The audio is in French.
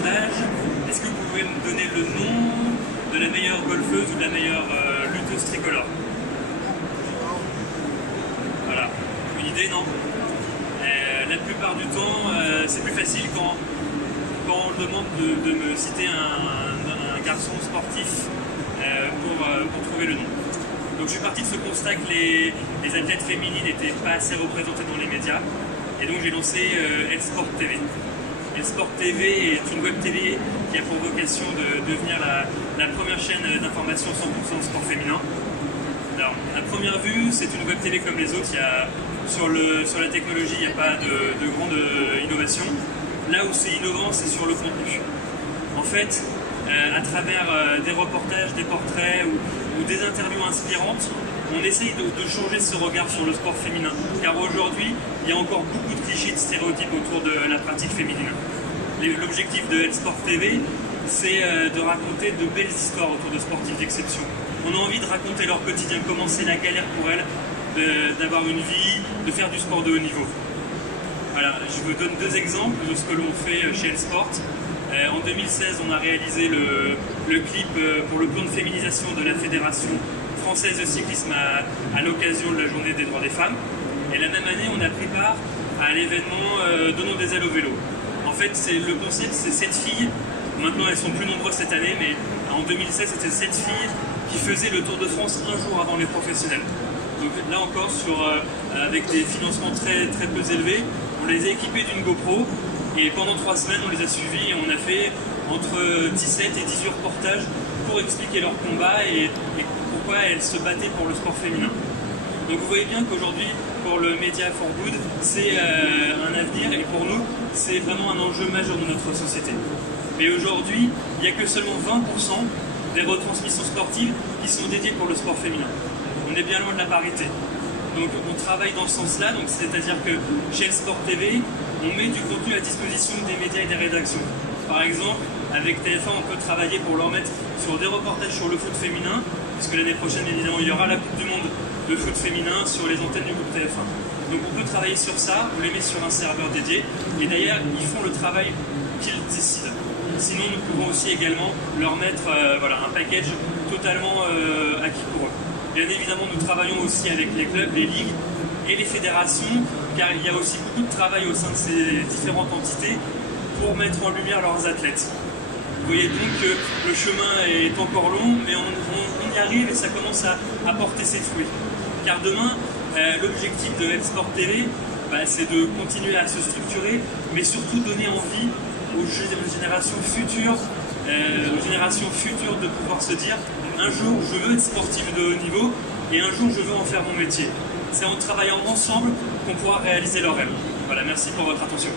sondage. Est-ce que vous pouvez me donner le nom de la meilleure golfeuse ou de la meilleure lutteuse tricolore? Voilà, une idée, non? La plupart du temps, c'est plus facile quand on demande de me citer un garçon sportif pour trouver le nom. Donc je suis parti de ce constat que les athlètes féminines n'étaient pas assez représentées dans les médias, et donc j'ai lancé L-Sport TV. L-Sport TV est une web TV qui a pour vocation de devenir la première chaîne d'information 100% sport féminin. Alors, à première vue, c'est une web TV comme les autres. Sur la technologie, il n'y a pas de grande innovation. Là où c'est innovant, c'est sur le contenu. En fait, à travers des reportages, des portraits ou des interviews inspirantes, on essaye de changer ce regard sur le sport féminin. Car aujourd'hui, il y a encore beaucoup de clichés, de stéréotypes autour de la pratique féminine. L'objectif de L-Sport TV, c'est de raconter de belles histoires autour de sportifs d'exception. On a envie de raconter leur quotidien, comment c'est la galère pour elles d'avoir une vie, de faire du sport de haut niveau. Voilà, je vous donne deux exemples de ce que l'on fait chez L-Sport. En 2016, on a réalisé le clip pour le plan de féminisation de la Fédération française de cyclisme à l'occasion de la journée des droits des femmes. Et la même année, on a pris part à l'événement Donnons des ailes au vélo. En fait, le concept, c'est 7 filles. Maintenant, elles sont plus nombreuses cette année, mais en 2016, c'était 7 filles qui faisaient le Tour de France un jour avant les professionnels. Donc là encore, avec des financements très peu élevés, on les a équipés d'une GoPro et pendant 3 semaines, on les a suivis et on a fait entre 17 et 18 reportages pour expliquer leur combat et pourquoi elles se battaient pour le sport féminin. Donc vous voyez bien qu'aujourd'hui, pour le Media for Good, c'est un avenir et pour nous, c'est vraiment un enjeu majeur de notre société. Mais aujourd'hui, il n'y a que seulement 20% des retransmissions sportives qui sont dédiées pour le sport féminin. On est bien loin de la parité. Donc on travaille dans ce sens-là, c'est-à-dire que chez L-Sport TV, on met du contenu à disposition des médias et des rédactions. Par exemple, avec TF1, on peut travailler pour leur mettre sur des reportages sur le foot féminin, puisque l'année prochaine, évidemment, il y aura la Coupe du Monde de foot féminin sur les antennes du groupe TF1. Donc on peut travailler sur ça, on les met sur un serveur dédié, et d'ailleurs, ils font le travail qu'ils décident. Sinon, nous pouvons aussi également leur mettre un package totalement acquis pour eux. Bien évidemment, nous travaillons aussi avec les clubs, les ligues et les fédérations, car il y a aussi beaucoup de travail au sein de ces différentes entités pour mettre en lumière leurs athlètes. Vous voyez donc que le chemin est encore long, mais on y arrive et ça commence à porter ses fruits. Car demain, l'objectif de L-Sport TV, c'est de continuer à se structurer, mais surtout donner envie aux générations futures de pouvoir se dire un jour je veux être sportif de haut niveau et un jour je veux en faire mon métier. C'est en travaillant ensemble qu'on pourra réaliser leurs rêves. Voilà, merci pour votre attention.